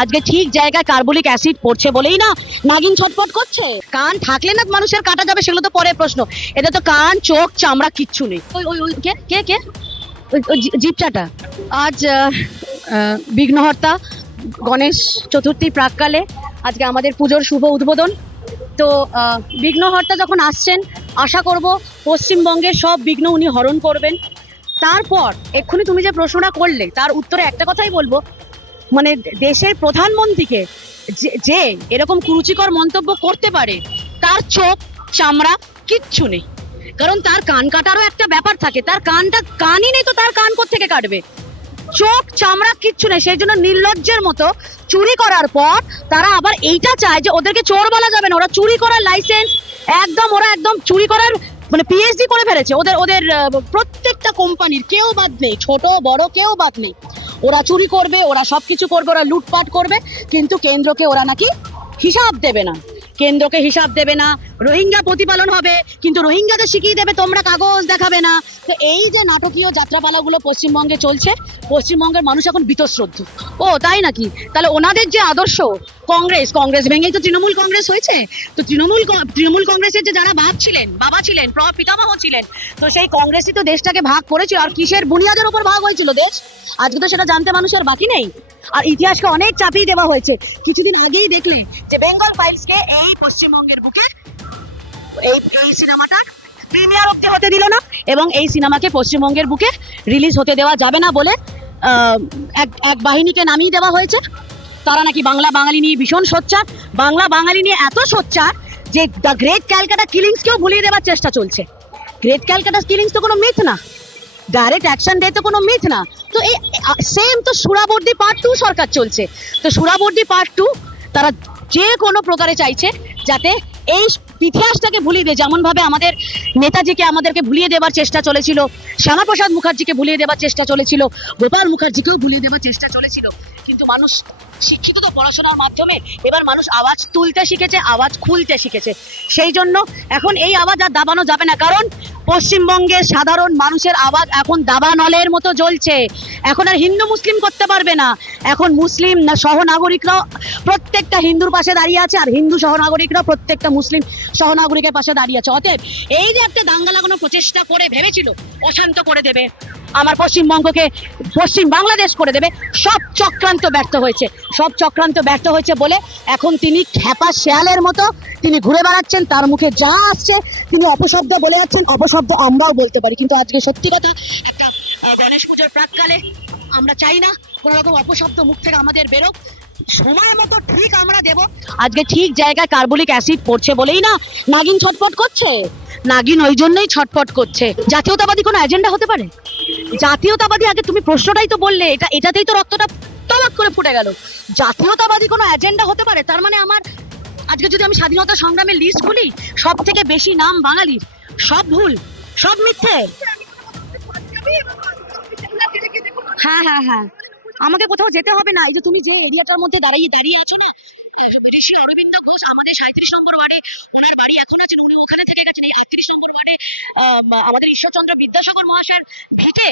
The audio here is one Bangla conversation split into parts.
আজকে ঠিক জায়গায় কার্বলিক অ্যাসিড পড়ছে বলেই না নাগিন ছটফট করছে? কান থাকলে না মানুষের কাটা যাবে সেগুলো তো পরে প্রশ্ন। এটা তো কান, চোখ, চামড়া, কিচ্ছু নেই। ওই ওই ওই, কে কে কে? জিপচাটা আজ বিঘ্নহর্তা, গণেশ চতুর্থী প্রাককালে আজকে আমাদের পুজোর শুভ উদ্বোধন। তো বিঘ্নহর্তা যখন আসছেন, আশা করব পশ্চিমবঙ্গের সব বিঘ্ন উনি হরণ করবেন। তারপর, এক্ষুনি তুমি যে প্রশ্নটা করলে, তার উত্তরে একটা কথাই বলব। মানে দেশের প্রধানমন্ত্রীকে যে- এরকম কুরুচিকর মন্তব্য করতে পারে, তার চোখ, চামড়া কিচ্ছু নেই। কারণ তার কান কাটারও একটা ব্যাপার থাকে, তার কানটা কানই নেই তো তার কান থেকে কাটবে? চোখ, চামড়া কিচ্ছু নেই, সেই জন্য নির্লজ্জের মতো চুরি করার পর তারা আবার এইটা চায় যে ওদেরকে চোর বলা যাবে না, ওরা চুরি করার লাইসেন্স একদম ওরা একদম চুরি করার মানে পিএইচডি করে ফেলেছে। ওদের ওদের প্রত্যেকটা কোম্পানির কেউ বাদ নেই। ছোট, বড়, কেউ বাদ নেই। ওরা চুরি করবে, ওরা সব কিছু করবে, ওরা লুটপাট করবে, কিন্তু কেন্দ্রকে ওরা নাকি হিসাব দেবে না। কেন্দ্রকে হিসাব দেবে না। রোহিঙ্গা প্রতিপালন হবে, কিন্তু রোহিঙ্গাদের শিখিয়ে দেবে, তোমরা কাগজ দেখাবে না। তো এই যে নাটকীয় যাত্রাপালাগুলো পশ্চিমবঙ্গে চলছে, পশ্চিমবঙ্গের মানুষ এখন বীতশ্রদ্ধ। ও, তাই নাকি? তাহলে ওনাদের যে আদর্শ, কংগ্রেস কংগ্রেস ভেঙেই তো তৃণমূল কংগ্রেস হয়েছে। তো তৃণমূল তৃণমূল কংগ্রেসের যে যারা বাপ ছিলেন, বাবা ছিলেন পিতামহ ছিলেন, তো সেই কংগ্রেসই তো দেশটাকে ভাগ করেছিল আর কিসের বুনিয়াদের উপর ভাগ হয়েছিল দেশ? আজকে তো সেটা জানতে মানুষের বাকি নেই। আর ইতিহাসকে অনেক চাপিয়ে দেওয়া হয়েছে। কিছুদিন আগেই দেখলে যে বেঙ্গল ফাইলসকে এই পশ্চিমবঙ্গের বুকে এই এই সিনেমাটা প্রিমিয়ার অব্দি হতে দিল না এবং এই সিনেমাকে পশ্চিমবঙ্গের বুকে রিলিজ হতে দেওয়া যাবে না বলে এক এক বাহিনীকে নামিয়ে দেওয়া হয়েছে। তারা নাকি বাংলা বাঙালি নিয়ে ভীষণ সোচ্চার। বাংলা বাঙালি নিয়ে এত সোচ্চার যে দ্য গ্রেট ক্যালকাটা কিলিংসকেও ভুলিয়ে দেওয়ার চেষ্টা চলছে। গ্রেট ক্যালকাটা কিলিংস তো কোনো মিথ না। ডাইরেক্ট অ্যাকশন ডে তো কোনো মিথ না। তো এই সেম তো সুরাবর্দি পার্ট টু সরকার চলছে। তো সুরাবর্দি পার্ট টু তারা যে কোনো প্রকারে চাইছে যাতে এই ইতিহাসটাকে ভুলিয়ে দেয়, যেমনভাবে আমাদের নেতাজিকে আমাদেরকে ভুলিয়ে দেওয়ার চেষ্টা চলেছিল, শ্যামাপ্রসাদ মুখার্জিকে ভুলিয়ে দেওয়ার চেষ্টা চলেছিল, গোপাল মুখার্জিকেও ভুলিয়ে দেওয়ার চেষ্টা চলেছিল, কিন্তু মানুষ শিক্ষিত তো পড়াশোনার মাধ্যমে, এবার মানুষ আওয়াজ তুলতে শিখেছে, আওয়াজ খুলতে শিখেছে। সেই জন্য এখন এই আওয়াজ আর দাবানো যাবে না, কারণ পশ্চিমবঙ্গের সাধারণ মানুষের আওয়াজ এখন দাবা নলের মতো জ্বলছে। এখন আর হিন্দু মুসলিম করতে পারবে না। এখন মুসলিম সহনাগরিকরাও প্রত্যেকটা হিন্দুর পাশে দাঁড়িয়ে আছে আর হিন্দু সহনাগরিকরা প্রত্যেকটা মুসলিম সহনাগরিকের পাশে দাঁড়িয়ে আছে। অতএব এই যে একটা দাঙ্গা লাগানোর প্রচেষ্টা করে ভেবেছিল, অশান্ত করে দেবে। আমার পশ্চিমবঙ্গকে পশ্চিম বাংলাদেশ করে দেবে, সব চক্রান্ত ব্যর্থ হয়েছে। সব চক্রান্ত ব্যর্থ হয়েছে বলে এখন তিনি খ্যাপা শেয়ালের মতো তিনি ঘুরে বেড়াচ্ছেন, তার মুখে যা আসছে, তিনি অপশব্দ বলে যাচ্ছেন, অপশব্দ আমরাও বলতে পারি। কিন্তু আজকে সত্যি কথা, একটা গণেশ পুজোর প্রাককালে আমরা চাই না কোনো রকম অপশব্দ মুখ থেকে আমাদের বেরোক। সময় মতো ঠিক আমরা দেব। আজকে ঠিক জায়গায় কার্বলিক অ্যাসিড পড়ছে বলেই না নাগিন ছটফট করছে? নাগিন ওই জন্যই ছটফট করছে। জাতীয়তাবাদী কোনো এজেন্ডা হতে পারে? জাতীয়তাবাদী, আগে তুমি প্রশ্নটাই তো বললে, এটা, এটাতেই তো রক্তটা তবাক করে ফুটে গেল। জাতীয়তাবাদী কোনো এজেন্ডা হতে পারে? তার মানে আমার, আজকে যদি আমি স্বাধীনতা সংগ্রামের লিস্ট খুলি সব থেকে বেশি নাম বাঙালির সব ভুল, সব মিথ্যে। হ্যাঁ হ্যাঁ হ্যাঁ। আমাকে কোথাও যেতে হবে না। এই যে তুমি যে এরিয়াটার মধ্যে দাঁড়িয়ে দাঁড়িয়ে আছো না ঋষি অরবিন্দ ঘোষ আমাদের সাঁত্রিশ নম্বর ওয়ার্ডে ওনার বাড়ি এখন আছেন উনি ওখানে থেকে গেছেন। এই আটত্রিশ নম্বর ওয়ার্ডে আমাদের ঈশ্বরচন্দ্র বিদ্যাসাগর মহাশয়ের ভিটে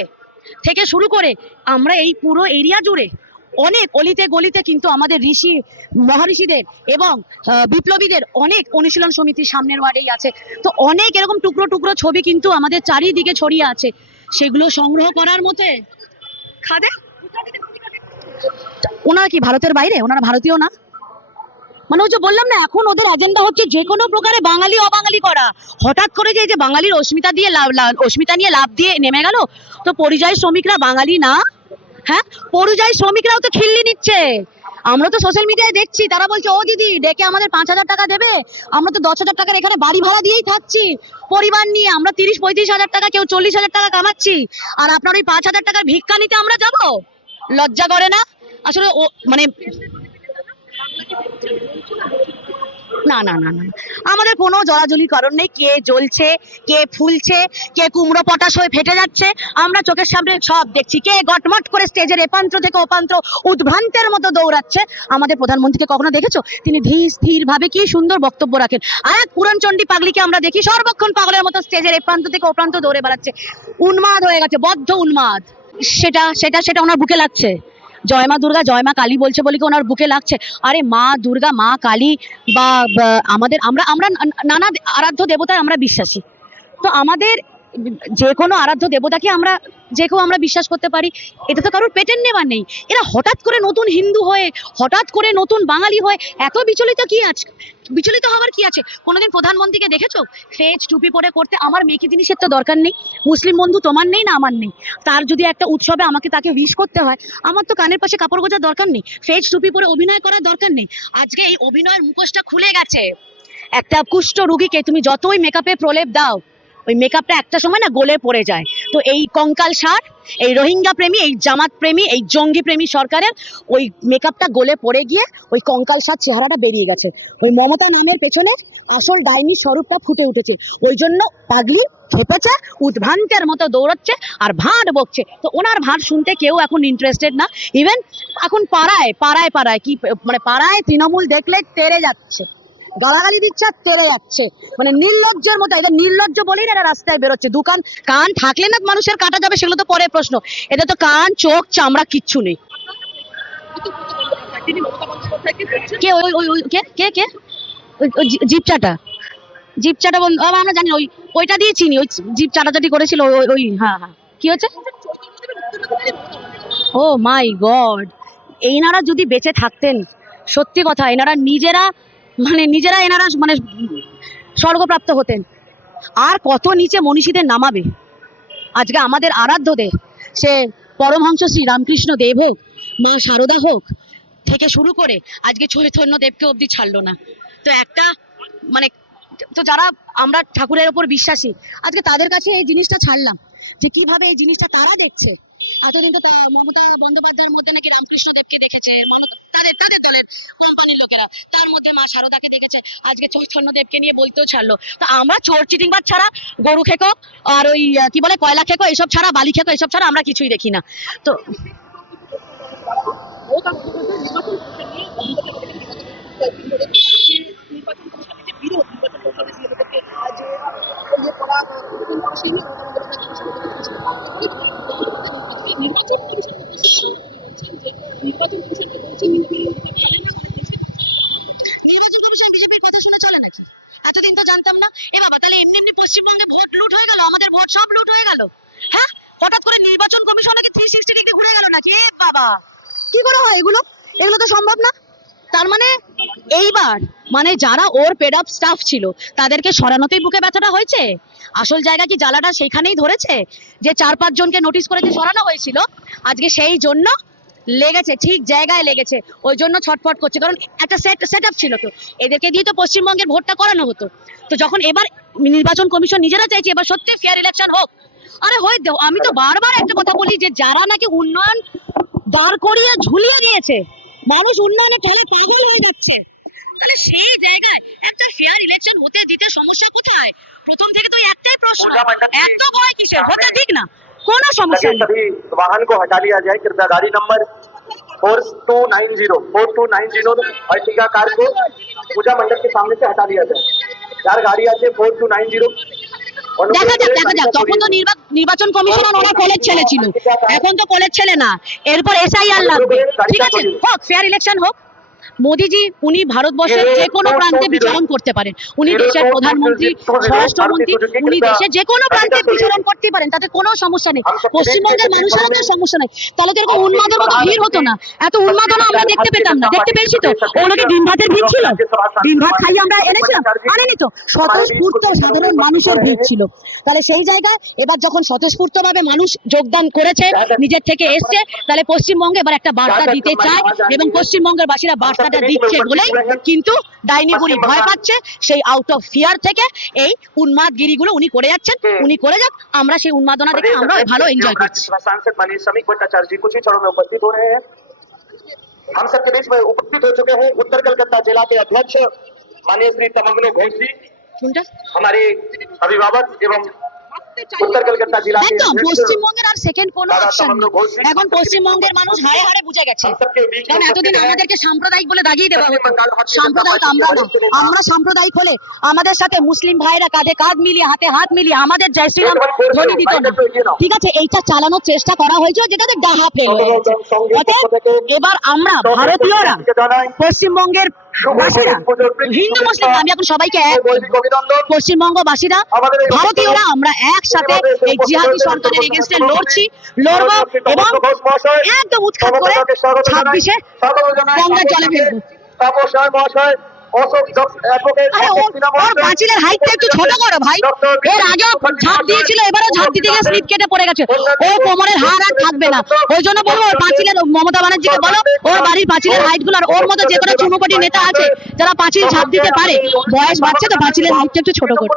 থেকে শুরু করে আমরা এই পুরো এরিয়া জুড়ে অনেক অলিতে গলিতে কিন্তু আমাদের ঋষি মহর্ষিদের এবং বিপ্লবীদের অনেক অনুশীলন সমিতির সামনের ওয়ার্ডেই আছে। তো অনেক এরকম টুকরো টুকরো ছবি কিন্তু আমাদের চারিদিকে ছড়িয়ে আছে। সেগুলো সংগ্রহ করার মতে খাদে? ওনারা কি ভারতের বাইরে? ওনারা ভারতীয় না? মানে ওই যে বললাম না, এখন ওদের এজেন্ডা হচ্ছে যে কোনো প্রকারে বাঙালি, অবাঙালি করা। হঠাৎ করে যে যে বাঙালির অস্মিতা দিয়ে লাভ- অস্মিতা নিয়ে লাভ দিয়ে নেমে গেল, তো পরিযায়ী শ্রমিকরা বাঙালি না? হ্যাঁ? পরিযায়ী শ্রমিকরাও তো খিল্লি নিচ্ছে। আমরা তো সোশ্যাল মিডিয়ায় দেখছি, তারা বলছে, ও দিদি, ডেকে আমাদের পাঁচ হাজার টাকা দেবে। আমরা তো দশ হাজার টাকার এখানে বাড়ি ভাড়া দিয়েই থাকছি। পরিবার নিয়ে আমরা তিরিশ, পঁয়ত্রিশ হাজার টাকা, কেউ চল্লিশ হাজার টাকা কামাচ্ছি। আর আপনার ওই পাঁচ হাজার টাকার ভিক্ষা নিতে আমরা যাব? লজ্জা করে না? আসলে ও মানে না না না না। আমাদের কোনো জলাজলির কারণ নেই। কে জ্বলছে, কে ফুলছে, কে কুমড়ো পটাশ হয়ে ফেটে যাচ্ছে, আমরা চোখের সামনে সব দেখছি। কে গটমট করে স্টেজের এপান্ত থেকে ওপান্ত উদ্ভ্রান্তের মতো দৌড়াচ্ছে, আমাদের প্রধানমন্ত্রীকে কখনো দেখেছ? তিনি ধীর স্থির ভাবে কি সুন্দর বক্তব্য রাখেন। আর এক পুরনচণ্ডী পাগলিকে আমরা দেখি, সর্বক্ষণ পাগলের মতো স্টেজের এপান্ত থেকে ওপান্ত দৌড়ে বেড়াচ্ছে। উন্মাদ হয়ে গেছে, বদ্ধ উন্মাদ। সেটা সেটা সেটা ওনার বুকে লাগছে। জয় মা দুর্গা, জয় মা কালী বলছে বলে কি ওনার বুকে লাগছে? আরে মা দুর্গা, মা কালী বা আমাদের, আমরা আমরা নানা আরাধ্য দেবতায় আমরা বিশ্বাসী। তো আমাদের যে কোনো আরাধ্য দেবতাকে আমরা, যে কেউ আমরা বিশ্বাস করতে পারি এটা তো কারোর পেটের নেবার নেই। এরা হঠাৎ করে নতুন হিন্দু হয়ে, হঠাৎ করে নতুন বাঙালি হয়ে, এত বিচলিত কি আছে বিচলিত হওয়ার কি আছে? কোনোদিন প্রধানমন্ত্রীকে দেখেছ? ফেজ টুপি পরে করতে আমার মেয়েকে জিনিসের তো দরকার নেই। মুসলিম বন্ধু তোমার নেই না আমার নেই। তার যদি একটা উৎসবে আমাকে তাকে উইশ করতে হয়, আমার তো কানের পাশে কাপড় গোজার দরকার নেই। ফেজ টুপি পরে অভিনয় করার দরকার নেই। আজকে এই অভিনয়ের মুখোশটা খুলে গেছে। একটা কুষ্ঠ রুগীকে তুমি যতই মেকআপে প্রলেপ দাও ওই মেকআপটা একটা সময় না গলে পড়ে যায়। তো এই কঙ্কাল সার, এই রোহিঙ্গা প্রেমী, এই জামাত প্রেমী, এই জঙ্গি প্রেমী সরকারের ওই মেকআপটা গলে পড়ে গিয়ে ওই কঙ্কাল সার চেহারাটা বেরিয়ে গেছে। ওই মমতা নামের পেছনে আসল ডাইনি স্বরূপটা ফুটে উঠেছে। ওই জন্য পাগলি খেপেছে, উদ্ভ্রান্তের মতো দৌড়চ্ছে আর ভাঁড় বকছে। তো ওনার ভাঁড় শুনতে কেউ এখন ইন্টারেস্টেড না। ইভেন এখন পাড়ায় পাড়ায় পাড়ায় কি মানে পাড়ায় তৃণমূল দেখলে তেড়ে যাচ্ছে। গালাগালি দিচ্ছে তেড়ে যাচ্ছে। মানে নির্লজ্জের মতো এটা নির্লজ্জ বলেই এরা রাস্তায় বেরোচ্ছে। দোকান কান থাকলে না মানুষের কাটা যাবে, সেগুলো তো পরে প্রশ্ন। এটা তো কান, চোখ, চামড়া কিচ্ছু নেই। কে, ওই ওই ওই, কে কে কে? ওই ওই জি- জিপ চাটা জিপ চাটা আমরা জানি, ওই, ওইটা দিয়ে চিনি, ওই জিপ চাটাচাটি করেছিল, ওই, ওই- হ্যাঁ হ্যাঁ। কি হচ্ছে ও মাই গড। এইনারা যদি বেঁচে থাকতেন, সত্যি কথা, এনারা নিজেরা মানে নিজেরা এনারা মানে স্বর্গপ্রাপ্ত হতেন। আর কত নিচে মনীষীদের নামাবে? আজকে আমাদের আরাধ্য দেব সে পরমহংস শ্রী রামকৃষ্ণ দেব হোক, মা সারদা হোক, থেকে শুরু করে আজকে চৈতন্য দেবকে অবধি ছাড়লো না। তো একটা মানে তো যারা আমরা ঠাকুরের ওপর বিশ্বাসী, আজকে তাদের কাছে এই জিনিসটা ছাড়লাম, যে কীভাবে এই জিনিসটা তারা দেখছে। এতদিন তো মমতা বন্দ্যোপাধ্যায়ের মধ্যে নাকি রামকৃষ্ণ দেবকে দেখেছে তাদের দলের কোম্পানির লোকেরা। তার মধ্যে মা সারদাকে দেখেছে। আজকে চৈতন্য দেবকে নিয়ে বলতেও ছাড়লো। তো আমরা চোর চিটিংবাজ ছাড়া গরু খেকো, আর ওই কি বলে, কয়লা খেকো, এসব ছাড়া, বালি খেকো, এসব ছাড়া আমরা কিছুই দেখি না। তো নির্বাচন কমিশন বিজেপির কথা শুনে চলে নাকি এতদিন তো জানতাম না এ বাবা তাহলে এমনি এমনি পশ্চিমবঙ্গে ভোট লুট হয়ে গেল আমাদের ভোট সব লুট হয়ে গেল হ্যাঁ হঠাৎ করে নির্বাচন কমিশন নাকি থ্রি সিক্সটি ডিগ্রি ঘুরে গেল নাকি এ বাবা। কি করে হয় এগুলো? এগুলো তো সম্ভব না। তার মানে এইবার মানে যারা ওর পেড আপ স্টাফ ছিল, তাদেরকে সরানোতেই বুকে ব্যথাটা হয়েছে? আসল জায়গা কি জ্বালাটা ধরেছে? যে চার নোটিশ করে যে সরানো হয়েছিল, আজকে সেই জন্য লেগেছে, ঠিক জায়গায় লেগেছে। ওই জন্য ছটফট করছে। কারণ একটা সেট সেট আপ ছিল তো। এদেরকে দিয়ে তো পশ্চিমবঙ্গের ভোটটা করানো হতো। তো যখন এবার নির্বাচন কমিশন নিজেরা চাইছে, এবার সত্যি ফেয়ার ইলেকশন হোক। আরে হয় আমি তো বারবার একটা কথা বলি যে যারা নাকি উন্নয়ন দাঁড় করিয়ে ঝুলিয়ে দিয়েছে মানুষ উন্নয়নের ফলে পাগল হয়ে যাচ্ছে তাহলে সেই জায়গায় একটা ফেয়ার ইলেকশন হতে দিতে সমস্যা কোথায় প্রথম থেকে তো একটাই প্রশ্ন পূজা মণ্ডপ কি এত ভয় কিসের হতে ঠিক না কোনো সমস্যা सभी নেই सभी वाहन को हटा लिया जाए कृपया गाड़ी number four two nine zero four two nine zero Ertiga car को पूजा मंडप के सामने से हटा लिया जाए चार गाड़ी আছে फोर टू नाइन जीरो দেখা যাক দেখা যাক তখন তো নির্বা- নির্বাচন কমিশনার ওনার কলেজ ছেলে ছিল। এখন তো কলেজ ছেলে না। এরপর এসআইআর লাগবে। ঠিক আছে? হোক ফেয়ার ইলেকশন হোক। মোদিজি উনি ভারতবর্ষের যে কোনো প্রান্তে বিচরণ করতে পারেন। উনি দেশের প্রধানমন্ত্রী স্বরাষ্ট্রমন্ত্রী উনি দেশের যে কোনো প্রান্তে বিচরণ করতে পারেন তাতে কোনো সমস্যা নেই। পশ্চিমবঙ্গের মানুষেরও তো সমস্যা নেই। তাহলে তো এরকম উন্মাদের মতো ভিড় হতো না। এত উন্মাদনা আমরা দেখতে পেতাম না। দেখতে পেয়েছি তো? ওগুলোকে ডিম ভাতের ভিড় ছিল? ডিম ভাত খাইয়ে আমরা এনেছিলাম? আনেনি তো? স্বতঃস্ফূর্ত সাধারণ মানুষের ভিড় ছিল। তাহলে সেই জায়গায় এবার যখন স্বতঃস্ফূর্ত ভাবে মানুষ যোগদান করেছে নিজের থেকে এসছে তাহলে পশ্চিমবঙ্গে এবার একটা বার্তা দিতে চায় এবং পশ্চিমবঙ্গের বাসীরা বার্তাটা দিচ্ছে বলেই কিন্তু ডাইনি বুড়ি ভয় পাচ্ছে সেই আউট অফ ফিয়ার থেকে এই উন্মাদ গিরিগুলো উনি করে যাচ্ছেন উনি করে যাক আমরা সেই উন্মাদনা দেখে আমরা ভালো এনজয় করছি सांसद माननीय श्रमिक भट्टाचार्य जी कुछ ही क्षणों में उपस्थित हो रहे हैं हम सबके बीच में उपस्थित हो चुके हैं उत्तर कलकत्ता जिला के अध्यक्ष माननीय श्री तमंगनो घोष जी কোনটা हमारे अभिभावक एवं একদম পশ্চিমবঙ্গের আর সেকেন্ড অপশন এখন পশ্চিমবঙ্গের মানুষ হারে বুঝে গেছে। কারণ এতদিন আমাদেরকে সাম্প্রদায়িক বলে দাগিয়ে দেওয়া হতো। সাম্প্রদায়িক আমরা না আমরা সাম্প্রদায়িক হলে আমাদের সাথে মুসলিম ভাইরা কাঁধে কাঁধ মিলিয়ে হাতে হাত মিলিয়ে আমাদের জয় শ্রীরাম ধ্বনি দিত না। ঠিক আছে এইটা চালানোর চেষ্টা করা হয়েছিল যেটাতে ডাহা ফেল এবার আমরা ভারতীয়রা পশ্চিমবঙ্গের হিন্দু মুসলিম আমি এখন সবাইকে এক। পশ্চিমবঙ্গবাসীরা ভারতীয়রা আমরা একসাথে এই জিহাদি সরকারের এগেনস্টে লড়ছি লড়ব এবং একদম উৎখাত করে ছাব্বিশে গঙ্গার জলে ফেলব তাপস রায় মহাশয় অশোক জব- অ্যাডভোকেট আরে অশোক ওর সিনহা ওর মহাশয়, পাঁচিলের হাইটটা একটু ছোট করো ভাই। এর আগেও ঝাঁপ দিয়েছিল এবারও ঝাঁপ দিতে গিয়ে স্লিপ কেটে পড়ে গেছে। ও কোমরের হার আর থাকবে না। ওই জন্য বলব ওর পাঁচিলের মমতা ব্যানার্জিকে বলো ওর বাড়ির পাঁচিলের হাইটগুলো আর ওর মতো যে কোনো চুনোপটি নেতা আছে যারা পাঁচিল ঝাঁপ দিতে পারে। বয়স বাড়ছে তো পাঁচিলের হাইটটা একটু ছোট করো